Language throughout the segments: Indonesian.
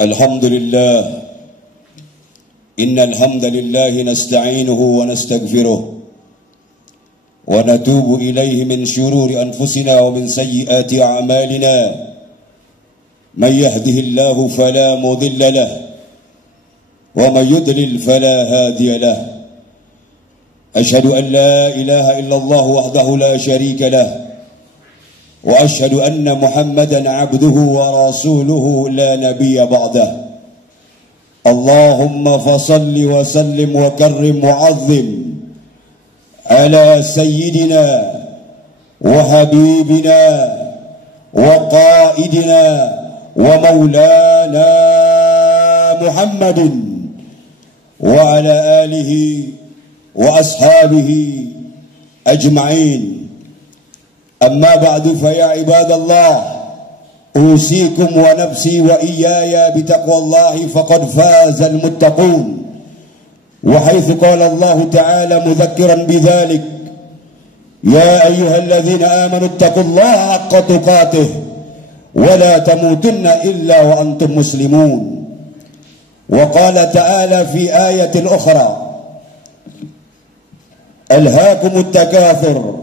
الحمد لله إن الحمد لله نستعينه ونستغفره ونتوب إليه من شرور أنفسنا ومن سيئات أعمالنا من يهده الله فلا مضل له ومن يضلل فلا هادي له أشهد أن لا إله إلا الله وحده لا شريك له وأشهد أن محمدا عبده ورسوله لا نبي بعده اللهم فصل وسلم وكرم وعظم على سيدنا وحبيبنا وقائدنا ومولانا محمد وعلى آله وأصحابه أجمعين أما بعد فيا عباد الله أوصيكم ونفسي وإياي بتقوى الله فقد فاز المتقون وحيث قال الله تعالى مذكرا بذلك يا أيها الذين آمنوا اتقوا الله حق تقاته ولا تموتن إلا وأنتم مسلمون وقال تعالى في آية أخرى ألهاكم التكاثر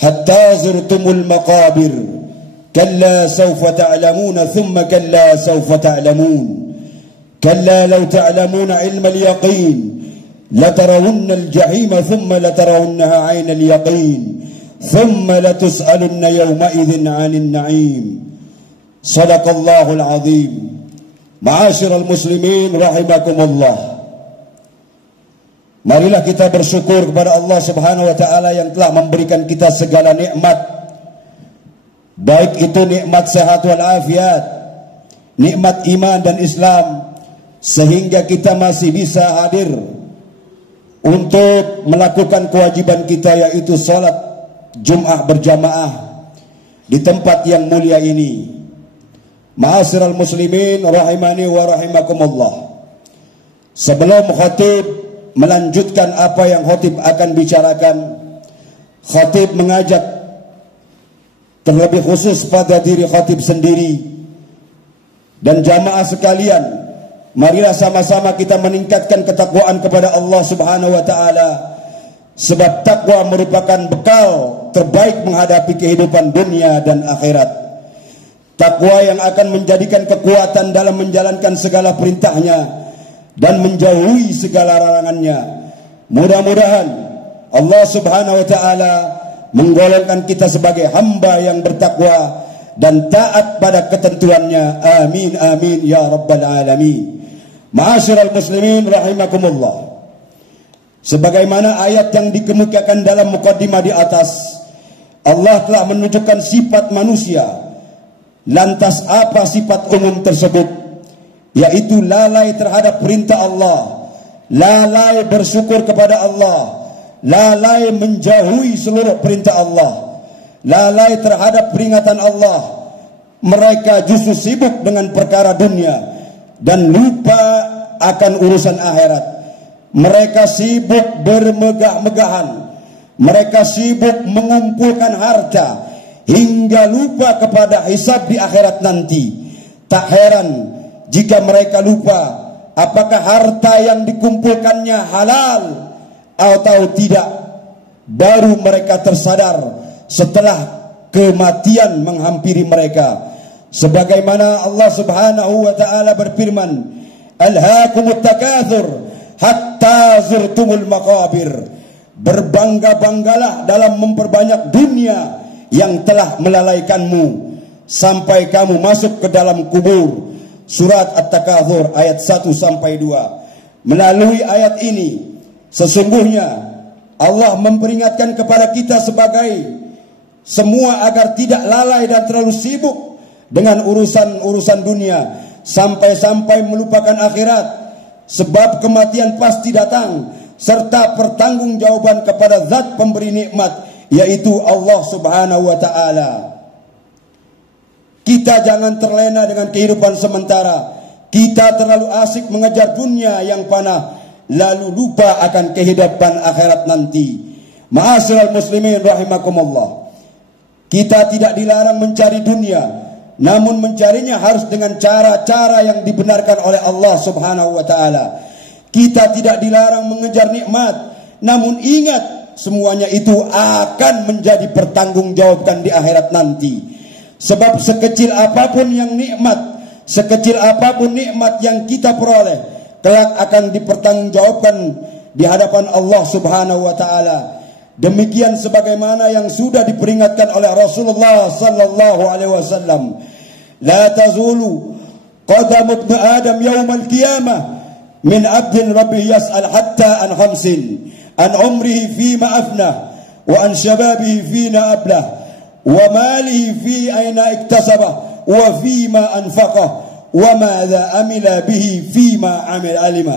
حتى زرتم المقابر كلا سوف تعلمون ثم كلا سوف تعلمون كلا لو تعلمون علم اليقين لترون الجحيم ثم لترونها عين اليقين ثم لتسألن يومئذ عن النعيم صدق الله العظيم. Ma'asyiral muslimin rahimakumullah. Marilah kita bersyukur kepada Allah Subhanahu wa taala yang telah memberikan kita segala nikmat, baik itu nikmat sehat wal afiat, nikmat iman dan Islam, sehingga kita masih bisa hadir untuk melakukan kewajiban kita, yaitu salat Jumat berjamaah di tempat yang mulia ini. Ma'asyiral muslimin rahimani wa rahimakumullah. Sebelum khatib melanjutkan apa yang khatib akan bicarakan, khatib mengajak terlebih khusus pada diri khatib sendiri dan jamaah sekalian, marilah sama-sama kita meningkatkan ketakwaan kepada Allah Subhanahu wa taala, sebab takwa merupakan bekal terbaik menghadapi kehidupan dunia dan akhirat. Takwa yang akan menjadikan kekuatan dalam menjalankan segala perintahnya dan menjauhi segala larangannya. Mudah-mudahan Allah Subhanahu wa taala menggolongkan kita sebagai hamba yang bertakwa dan taat pada ketentuannya. Amin amin ya rabbal alamin. Ma'asyiral muslimin rahimakumullah. Sebagaimana ayat yang dikemukakan dalam mukaddimah di atas, Allah telah menunjukkan sifat manusia. Lantas apa sifat umum tersebut? Yaitu lalai terhadap perintah Allah, lalai bersyukur kepada Allah, lalai menjauhi seluruh perintah Allah, lalai terhadap peringatan Allah. Mereka justru sibuk dengan perkara dunia dan lupa akan urusan akhirat. Mereka sibuk bermegah-megahan, mereka sibuk mengumpulkan harta hingga lupa kepada hisab di akhirat nanti. Tak heran jika mereka lupa apakah harta yang dikumpulkannya halal atau tidak. Baru mereka tersadar setelah kematian menghampiri mereka. Sebagaimana Allah Subhanahu wa taala berfirman, "Alhaakumut takatsur hatta zurtumul maqabir." Berbangga-banggalah dalam memperbanyak dunia yang telah melalaikanmu sampai kamu masuk ke dalam kubur. Surat At-Takatsur ayat 1 sampai 2. Melalui ayat ini sesungguhnya Allah memperingatkan kepada kita sebagai semua agar tidak lalai dan terlalu sibuk dengan urusan-urusan dunia sampai-sampai melupakan akhirat, sebab kematian pasti datang serta pertanggungjawaban kepada zat pemberi nikmat, yaitu Allah Subhanahu wa taala. Kita jangan terlena dengan kehidupan sementara. Kita terlalu asik mengejar dunia yang panah, lalu lupa akan kehidupan akhirat nanti. Ma'asyiral muslimin rahimakumullah. Kita tidak dilarang mencari dunia, namun mencarinya harus dengan cara-cara yang dibenarkan oleh Allah Subhanahu wa taala. Kita tidak dilarang mengejar nikmat, namun ingat semuanya itu akan menjadi pertanggungjawabkan di akhirat nanti. Sebab sekecil apapun yang nikmat, sekecil apapun nikmat yang kita peroleh, kelak akan dipertanggungjawabkan di hadapan Allah Subhanahu wa taala. Demikian sebagaimana yang sudah diperingatkan oleh Rasulullah sallallahu alaihi wasallam, la tazulu qadamu ibn Adam yaumal qiyamah min 'abdin rabbih yas'al hatta an khamsin, an umrihi fima afnah, wa an shababihi fina ablah, wa malihi fi aina iktasabah, wa fima anfaqah, wa madza amila bihi fima amil alima.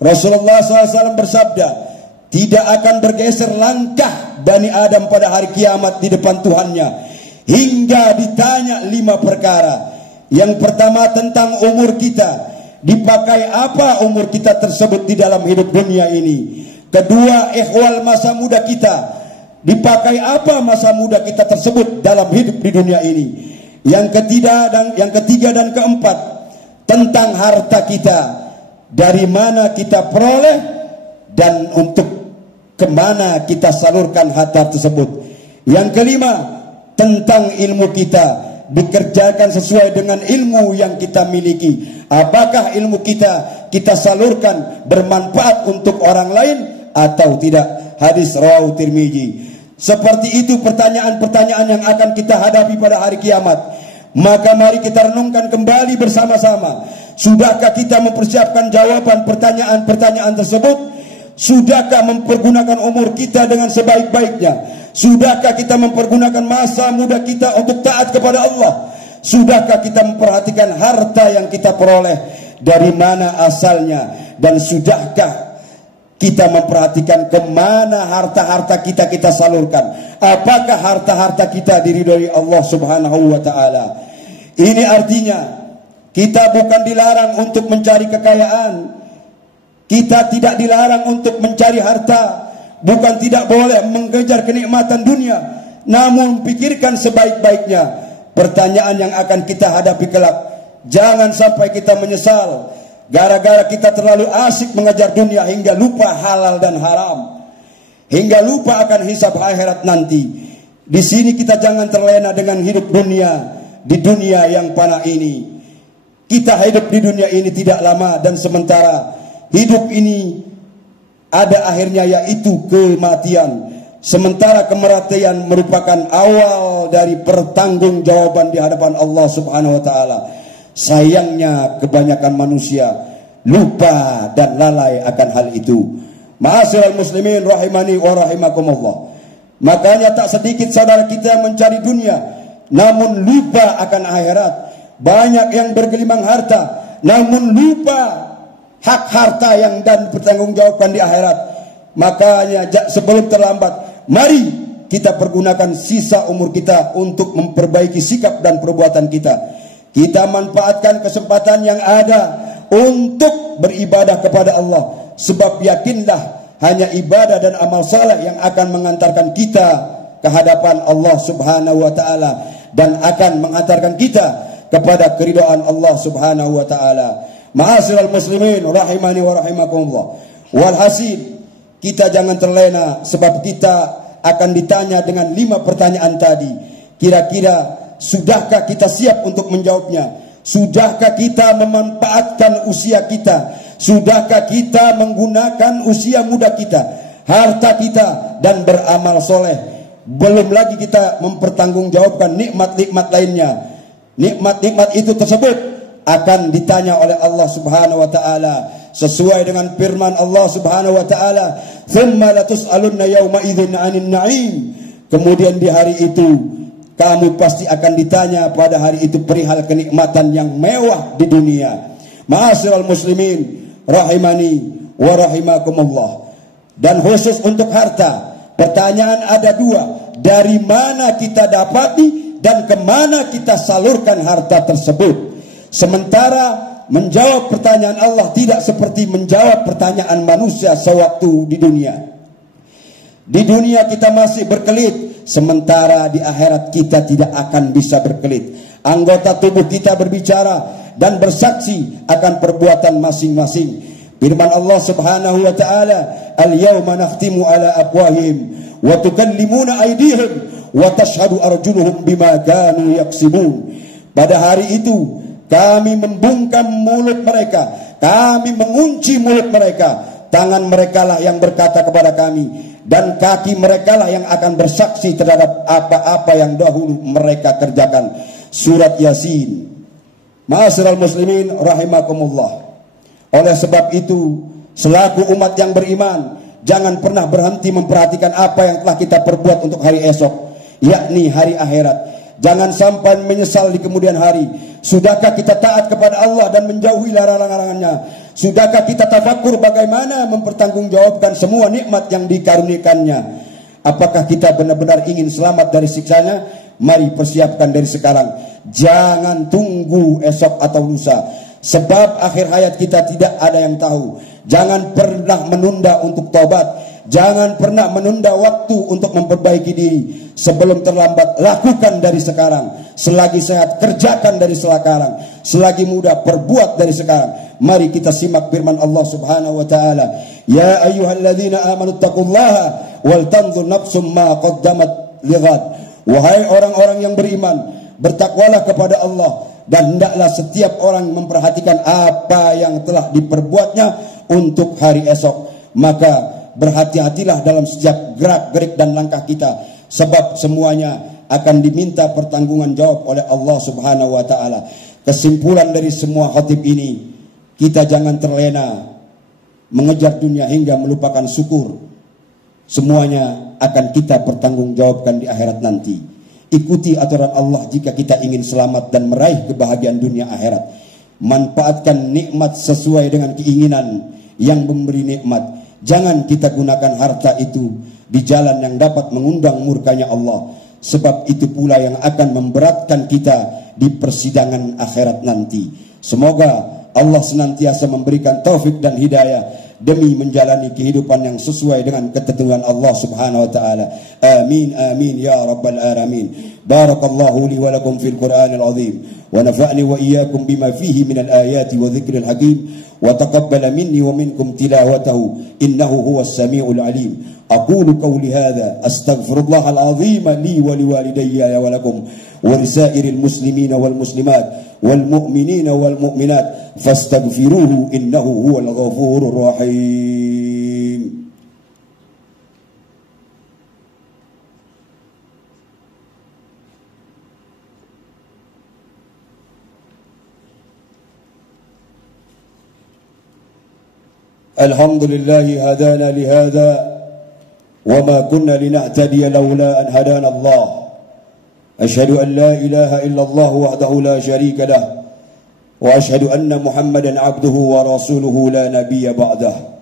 Rasulullah SAW bersabda, tidak akan bergeser langkah Bani Adam pada hari kiamat di depan Tuhannya hingga ditanya 5 perkara. Yang pertama tentang umur kita, dipakai apa umur kita tersebut di dalam hidup dunia ini. Kedua, ihwal masa muda kita, dipakai apa masa muda kita tersebut dalam hidup di dunia ini. Yang ketiga dan keempat tentang harta kita, dari mana kita peroleh dan untuk kemana kita salurkan harta tersebut. Yang kelima tentang ilmu kita, dikerjakan sesuai dengan ilmu yang kita miliki. Apakah ilmu kita salurkan bermanfaat untuk orang lain atau tidak? Hadis rawahu Tirmizi. Seperti itu pertanyaan-pertanyaan yang akan kita hadapi pada hari kiamat. Maka mari kita renungkan kembali bersama-sama. Sudahkah kita mempersiapkan jawaban pertanyaan-pertanyaan tersebut? Sudahkah mempergunakan umur kita dengan sebaik-baiknya? Sudahkah kita mempergunakan masa muda kita untuk taat kepada Allah? Sudahkah kita memperhatikan harta yang kita peroleh, dari mana asalnya? Dan sudahkah kita memperhatikan kemana harta-harta kita salurkan? Apakah harta-harta kita diridhoi Allah Subhanahu wa ta'ala? Ini artinya kita bukan dilarang untuk mencari kekayaan, kita tidak dilarang untuk mencari harta, bukan tidak boleh mengejar kenikmatan dunia, namun pikirkan sebaik-baiknya pertanyaan yang akan kita hadapi kelak. Jangan sampai kita menyesal gara-gara kita terlalu asik mengejar dunia hingga lupa halal dan haram, hingga lupa akan hisab akhirat nanti. Di sini kita jangan terlena dengan hidup dunia, di dunia yang fana ini. Kita hidup di dunia ini tidak lama dan sementara. Hidup ini ada akhirnya, yaitu kematian. Sementara kematian merupakan awal dari pertanggungjawaban di hadapan Allah Subhanahu wa ta'ala. Sayangnya kebanyakan manusia lupa dan lalai akan hal itu. Ma'asyiral muslimin rahimani wa rahimakumullah. Makanya tak sedikit saudara kita mencari dunia namun lupa akan akhirat. Banyak yang bergelimang harta namun lupa hak harta yang dan bertanggungjawabkan di akhirat. Makanya sebelum terlambat, mari kita pergunakan sisa umur kita untuk memperbaiki sikap dan perbuatan kita. Kita manfaatkan kesempatan yang ada untuk beribadah kepada Allah. Sebab yakinlah hanya ibadah dan amal saleh yang akan mengantarkan kita ke hadapan Allah Subhanahu wa ta'ala dan akan mengantarkan kita kepada keridhaan Allah Subhanahu wa ta'ala. Ma'asyiral muslimin rahimani wa rahimakumullah. Walhasil kita jangan terlena, sebab kita akan ditanya dengan 5 pertanyaan tadi. Kira-kira sudahkah kita siap untuk menjawabnya? Sudahkah kita memanfaatkan usia kita? Sudahkah kita menggunakan usia muda kita, harta kita, dan beramal soleh? Belum lagi kita mempertanggungjawabkan nikmat-nikmat lainnya. Nikmat-nikmat itu tersebut akan ditanya oleh Allah Subhanahu wa ta'ala sesuai dengan firman Allah Subhanahu wa ta'ala, "Tsumma latus'alunna yawma idzin 'anil na'im." Kemudian di hari itu kamu pasti akan ditanya pada hari itu perihal kenikmatan yang mewah di dunia. Ma'asyiral muslimin rahimani wa rahimakumullah. Dan khusus untuk harta, pertanyaan ada 2. Dari mana kita dapati dan kemana kita salurkan harta tersebut? Sementara menjawab pertanyaan Allah tidak seperti menjawab pertanyaan manusia sewaktu di dunia. Di dunia kita masih berkelit, sementara di akhirat kita tidak akan bisa berkelit. Anggota tubuh kita berbicara dan bersaksi akan perbuatan masing-masing. Firman Allah Subhanahu wa taala, "Al-yawma nakhtimu ala afwahihim wa tukallimuna aydihim wa tashhadu arjuluhum bima kanu yaksibun." Pada hari itu kami membungkam mulut mereka, kami mengunci mulut mereka. Tangan mereka lah yang berkata kepada kami, dan kaki mereka lah yang akan bersaksi terhadap apa-apa yang dahulu mereka kerjakan. Surat Yasin. Ma'asyiral muslimin rahimakumullah. Oleh sebab itu, selaku umat yang beriman, jangan pernah berhenti memperhatikan apa yang telah kita perbuat untuk hari esok, yakni hari akhirat. Jangan sampai menyesal di kemudian hari. Sudahkah kita taat kepada Allah dan menjauhi larangan-larangannya? Sudahkah kita tafakkur bagaimana mempertanggungjawabkan semua nikmat yang dikaruniakannya? Apakah kita benar-benar ingin selamat dari siksanya? Mari persiapkan dari sekarang. Jangan tunggu esok atau lusa. Sebab akhir hayat kita tidak ada yang tahu. Jangan pernah menunda untuk taubat. Jangan pernah menunda waktu untuk memperbaiki diri. Sebelum terlambat, lakukan dari sekarang. Selagi sehat, kerjakan dari sekarang. Selagi muda, perbuat dari sekarang. Mari kita simak firman Allah Subhanahu wa taala. Ya ayyuhalladzina amanu taqullaha wal tanzur nafsum ma qaddamat lighad. Wahai orang-orang yang beriman, bertakwalah kepada Allah, dan hendaklah setiap orang memperhatikan apa yang telah diperbuatnya untuk hari esok. Maka berhati-hatilah dalam setiap gerak-gerik dan langkah kita, sebab semuanya akan diminta pertanggungan jawab oleh Allah Subhanahu wa taala. Kesimpulan dari semua khatib ini, kita jangan terlena mengejar dunia hingga melupakan syukur. Semuanya akan kita pertanggungjawabkan di akhirat nanti. Ikuti aturan Allah jika kita ingin selamat dan meraih kebahagiaan dunia akhirat. Manfaatkan nikmat sesuai dengan keinginan yang memberi nikmat. Jangan kita gunakan harta itu di jalan yang dapat mengundang murkanya Allah. Sebab itu pula yang akan memberatkan kita di persidangan akhirat nanti. Semoga Allah senantiasa memberikan taufik dan hidayah demi menjalani kehidupan yang sesuai dengan ketentuan Allah Subhanahu wa taala. Amin amin ya rabbal alamin. Barakallahu li wa lakum fil Qur'anil azim wa nafa'ni wa iyyakum bima fihi minal ayati wa dzikril hakim wa taqabbala minni wa minkum tilawatahu innahu huwas samiul alim. Aqulu qawli hadha astaghfirullahal azim li wa liwalidayya wa lakum wa lisairil muslimina wal muslimat wal mu'minina wal mu'minat fastaghfiruhu innahu huwal ghafurur rahim. Alhamdulillahi hadana lihada wa ma kunna linahtadiya laula an hadana Allah. Asyhadu an la ilaha illallah wahdahu la syarika lah wa asyhadu anna Muhammadan abduhu wa rasuluhu la nabiyya ba'dah.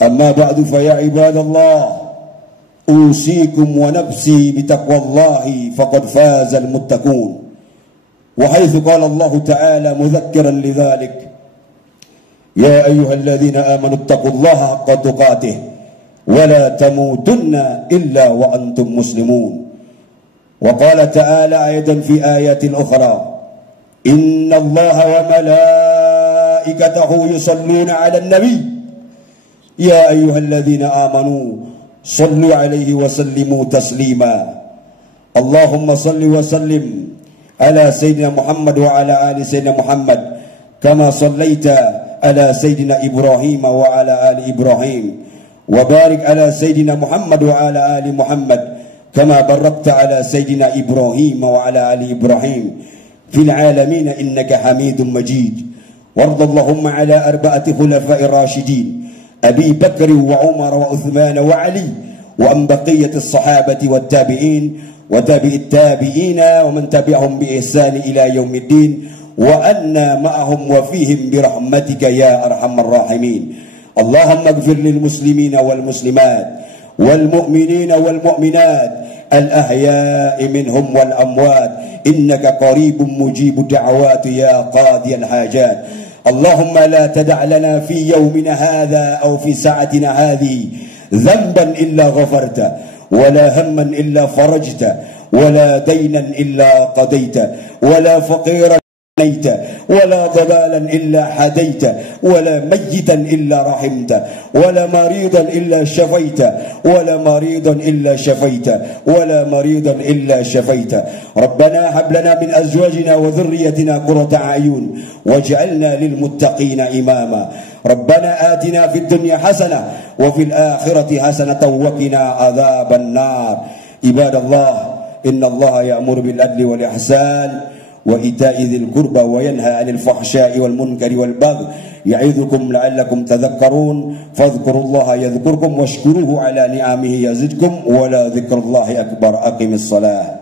Amma ba'du fa ya ibadallah, usikum wa nafsi bitaqwallahi faqad fazal muttaqun. Wa haitsu qala Allah ta'ala mudhakkiran lidzalik, ya ayyuhalladzina amanu taqullaha haqqa tuqatih wa la tamutunna illa wa antum muslimun. Wa qala ta'ala ayatan fi ayatin ukhra, inna Allaha wa malaikatahu yusalluna 'alan nabi ya ayyuhalladzina amanu sallu 'alaihi wa sallimu taslima. Allahumma salli wa sallim ala sayyidina Muhammad wa ala ali sayyidina Muhammad kama sallaita ala sayyidina Ibrahim wa ala ali Ibrahim wa barik ala sayyidina Muhammad wa ala ali Muhammad kama barakta ala sayyidina Ibrahim wa ala ali Ibrahim fil alamin innaka Hamidum Majid. Warḍa Allahumma ala arba'ati khulafa'ir rasyidin Abi Bakr wa Umar wa Uthman wa Ali wa an baqiyatis sahabati wat tabi'in wa tabi'it tabi'ina wa man tabi'ahum bi ihsan ila yaumiddin wa anna ma'ahum wa fihim bi rahmatika ya arhamar rahimin. Allahumma ighfir lil muslimina wal muslimat wal mu'minina wal mu'minat al ahya'i minhum wal amwat innaka qaribun mujibud da'awati ya qadiyal hajat. Allahumma la tada' lana fi yawmina hadha aw fi sa'atina hadhihi dhanban illa ghafarta wa la hamman illa farajta ولا دينا إلا قضيته ولا فقيرا ولا ضلالا إلا هديته ولا ميتا إلا رحمته ولا مريضا إلا شفيته ولا مريضا إلا شفيته ولا مريضا إلا شفيته. ربنا هب لنا من أزواجنا وذريتنا قرة أعين واجعلنا للمتقين إماما. ربنا آتنا في الدنيا حسنة وفي الآخرة حسنة وقنا عذاب النار. عباد الله، إن الله يأمر بالعدل والإحسان وإيتاء ذي القربى وينهى عن الفحشاء والمنكر والبغي يعظكم لعلكم تذكرون. فاذكروا الله يذكركم واشكروه على نعمه يزدكم ولذكر الله أكبر. أقم الصلاة.